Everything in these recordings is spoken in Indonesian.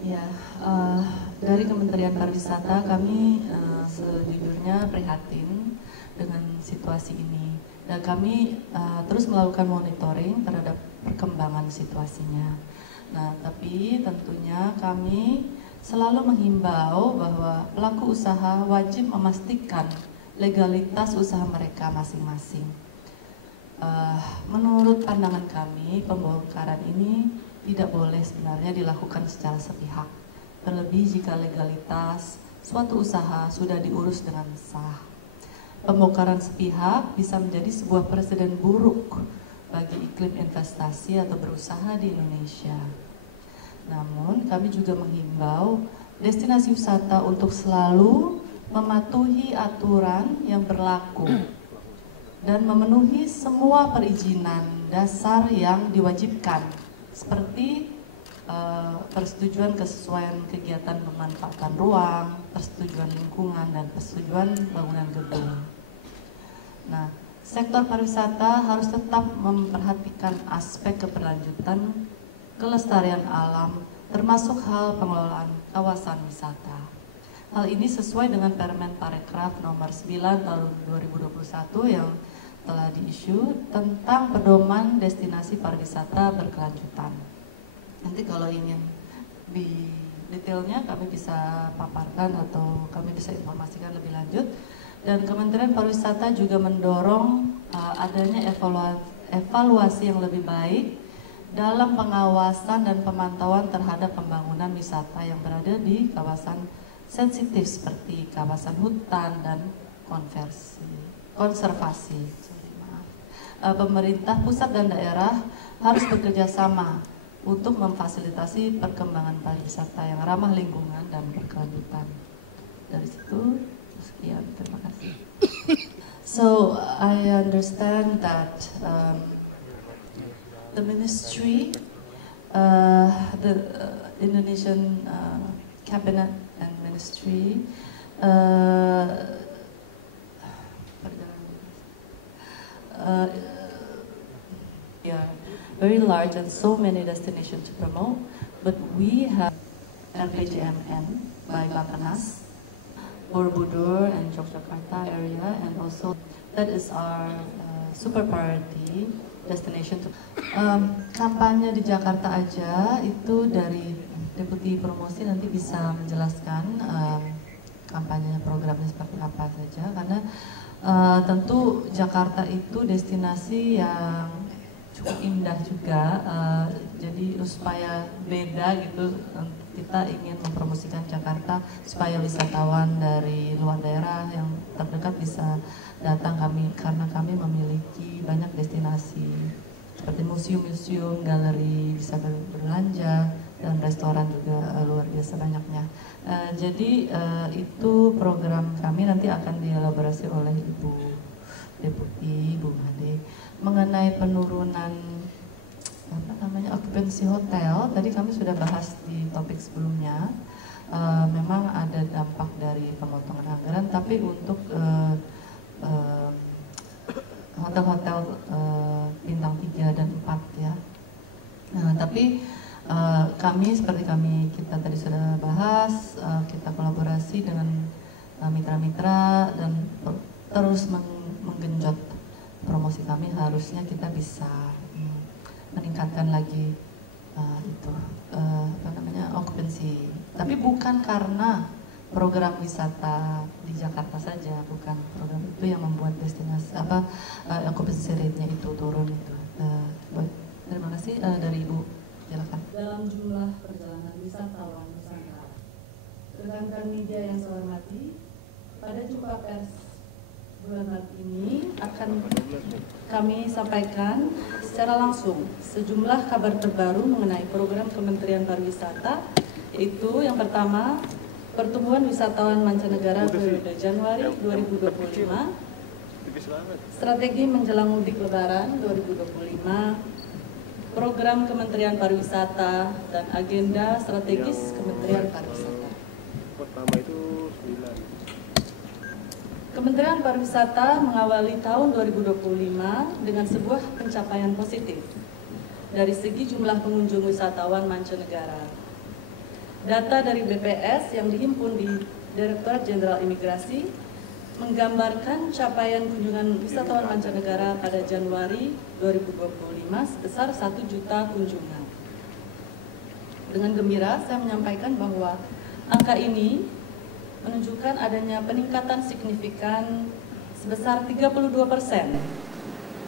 Ya, dari Kementerian Pariwisata kami sejujurnya prihatin dengan situasi ini. Dan kami terus melakukan monitoring terhadap perkembangan situasinya. Nah, tapi tentunya kami selalu menghimbau bahwa pelaku usaha wajib memastikan legalitas usaha mereka masing-masing. Menurut pandangan kami, pembongkaran ini tidak boleh sebenarnya dilakukan secara sepihak, terlebih jika legalitas suatu usaha sudah diurus dengan sah. Pembongkaran sepihak bisa menjadi sebuah presiden buruk bagi iklim investasi atau berusaha di Indonesia. Namun, kami juga menghimbau destinasi wisata untuk selalu mematuhi aturan yang berlaku dan memenuhi semua perizinan dasar yang diwajibkan, seperti persetujuan kesesuaian kegiatan pemanfaatan ruang, persetujuan lingkungan, dan persetujuan bangunan gedung. Nah, sektor pariwisata harus tetap memperhatikan aspek keberlanjutan kelestarian alam, termasuk hal pengelolaan kawasan wisata. Hal ini sesuai dengan Permen Parekraf nomor 9 tahun 2021 yang telah diisu tentang pedoman destinasi pariwisata berkelanjutan. Nanti kalau ingin di detailnya kami bisa paparkan atau kami bisa informasikan lebih lanjut. Dan Kementerian Pariwisata juga mendorong adanya evaluasi yang lebih baik dalam pengawasan dan pemantauan terhadap pembangunan wisata yang berada di kawasan sensitif seperti kawasan hutan dan konservasi. Pemerintah pusat dan daerah harus bekerja sama untuk memfasilitasi perkembangan pariwisata yang ramah lingkungan dan berkelanjutan. Dari situ, sekian, terima kasih. So, I understand that the ministry, the Indonesian cabinet and ministry, yeah, very large and so many destinations to promote, but we have RPJMN by Bappenas, Borobudur and Yogyakarta area, and also that is our super priority destination. Kampanye di Jakarta aja itu dari Deputi Promosi nanti bisa menjelaskan kampanye programnya seperti apa saja, karena tentu Jakarta itu destinasi yang cukup indah juga, jadi supaya beda gitu, kita ingin mempromosikan Jakarta supaya wisatawan dari luar daerah yang terdekat bisa datang karena kami memiliki banyak destinasi seperti museum-museum, galeri, bisa berbelanja, dan restoran juga luar biasa banyaknya. Jadi itu program kami nanti akan dielaborasi oleh Ibu Deputi, Ibu Made, mengenai penurunan okupansi hotel. Tadi kami sudah bahas di topik sebelumnya. Memang ada dampak dari pemotongan anggaran, tapi untuk hotel-hotel bintang 3 dan 4 ya. Tapi kami seperti kita tadi sudah bahas, kita kolaborasi dengan mitra-mitra dan terus menggenjot promosi kami. Harusnya kita bisa meningkatkan lagi okupansi. Tapi bukan karena program wisata di Jakarta saja, bukan program itu yang membuat destinasi okupansi rate-nya itu turun itu. Terima kasih. Dari Ibu, silakan. Dalam jumlah perjalanan wisatawan Nusantara, rekan-rekan media yang saya hormati, pada jumpa pers bulan Maret ini akan kami sampaikan secara langsung sejumlah kabar terbaru mengenai program Kementerian Pariwisata, yaitu yang pertama, pertumbuhan wisatawan mancanegara periode Januari 2025, strategi menjelang mudik Lebaran 2025, program Kementerian Pariwisata, dan agenda strategis Kementerian Pariwisata. Pertama itu 9. Kementerian Pariwisata mengawali tahun 2025 dengan sebuah pencapaian positif dari segi jumlah pengunjung wisatawan mancanegara. Data dari BPS yang dihimpun di Direktorat Jenderal Imigrasi menggambarkan capaian kunjungan wisatawan mancanegara pada Januari 2025 sebesar 1 juta kunjungan. Dengan gembira saya menyampaikan bahwa angka ini menunjukkan adanya peningkatan signifikan sebesar 32%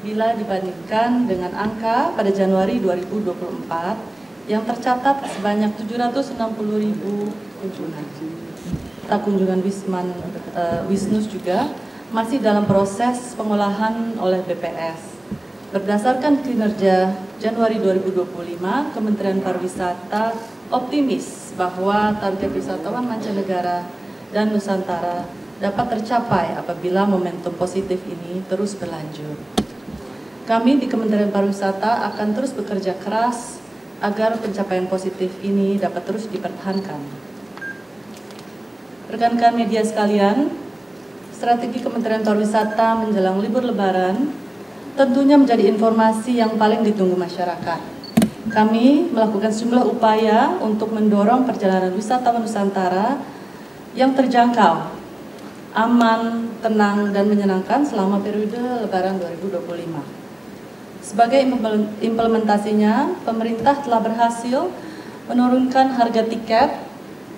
bila dibandingkan dengan angka pada Januari 2024 yang tercatat sebanyak 760.000 kunjungan. Kunjungan Wisnus juga masih dalam proses pengolahan oleh BPS. Berdasarkan kinerja Januari 2025, Kementerian Pariwisata optimis bahwa target wisatawan mancanegara dan Nusantara dapat tercapai apabila momentum positif ini terus berlanjut. Kami di Kementerian Pariwisata akan terus bekerja keras agar pencapaian positif ini dapat terus dipertahankan. Rekan-rekan media sekalian, strategi Kementerian Pariwisata menjelang libur Lebaran tentunya menjadi informasi yang paling ditunggu masyarakat. Kami melakukan sejumlah upaya untuk mendorong perjalanan wisatawan Nusantara yang terjangkau, aman, tenang, dan menyenangkan selama periode Lebaran 2025. Sebagai implementasinya, pemerintah telah berhasil menurunkan harga tiket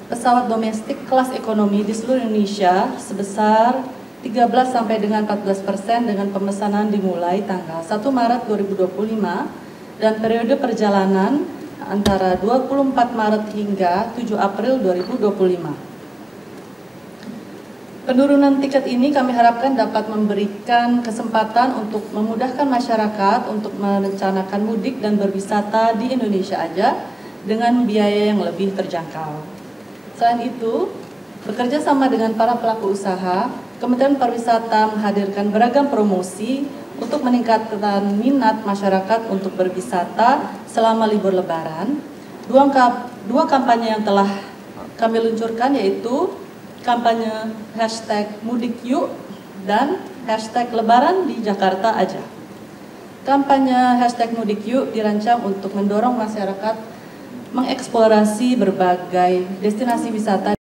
pesawat domestik kelas ekonomi di seluruh Indonesia sebesar 13 sampai dengan 14% dengan pemesanan dimulai tanggal 1 Maret 2025 dan periode perjalanan antara 24 Maret hingga 7 April 2025. Penurunan tiket ini kami harapkan dapat memberikan kesempatan untuk memudahkan masyarakat untuk merencanakan mudik dan berwisata di Indonesia aja dengan biaya yang lebih terjangkau. Selain itu, bekerja sama dengan para pelaku usaha, Kementerian Pariwisata menghadirkan beragam promosi untuk meningkatkan minat masyarakat untuk berwisata selama libur Lebaran. Dua kampanye yang telah kami luncurkan yaitu kampanye #mudikyuk dan #lebaran di Jakarta aja. Kampanye #mudikyuk dirancang untuk mendorong masyarakat mengeksplorasi berbagai destinasi wisata